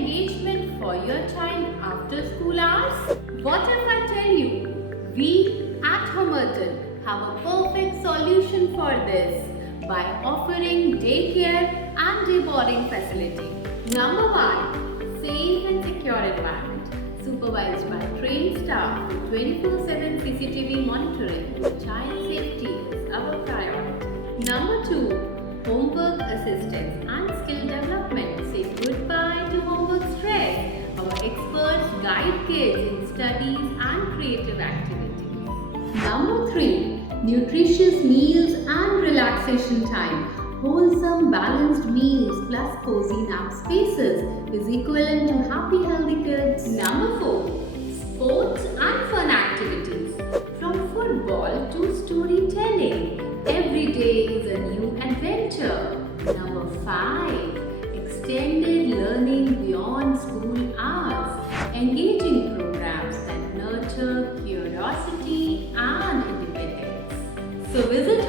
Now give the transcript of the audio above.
engagement for your child after school hours? What if I tell you, we at Homerton have a perfect solution for this by offering daycare and day boarding facility. Number 1, safe and secure environment, supervised by trained staff with 24/7 CCTV monitoring. Child safety is our priority. Number 2, homework assistance and skill development. Say goodbye to homework stress. Our experts guide kids in studies and creative activities. Number 3, nutritious meals and relaxation time. Wholesome balanced meals plus cozy nap spaces is equivalent to happy healthy kids. Number 4, sports and fun activities. From football to storytelling, every day is a new adventure. Number 5, extended learning beyond school hours. Engaging programs that nurture curiosity and independence. So visit